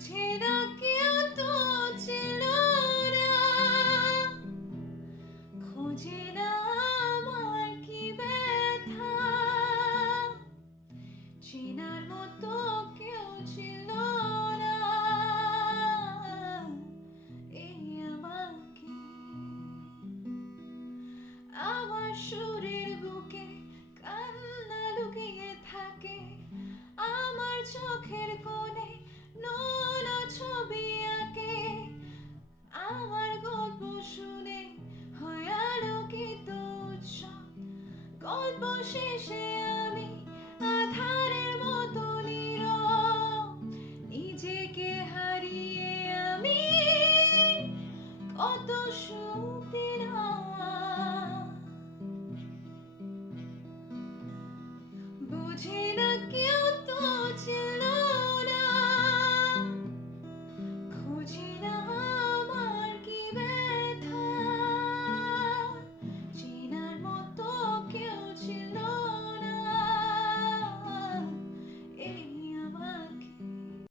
বুঝে না কেউ তো ছিল না, খোঁজে না আমার কি ব্যথা, চেনার মতো কেউ ছিল না এই আমাকে। আমার সুরের বুকে কান্না লুকিয়ে থাকে, আমার চোখের কোণে নোনা ছবি আঁকে, আমার গল্প শুনে হয় আলোকিত উৎসব। গল্প শেষে আমি আধারের মতো নীরব, নিজেকে হারিয়ে আমি কত সুখ দিলাম। বুঝে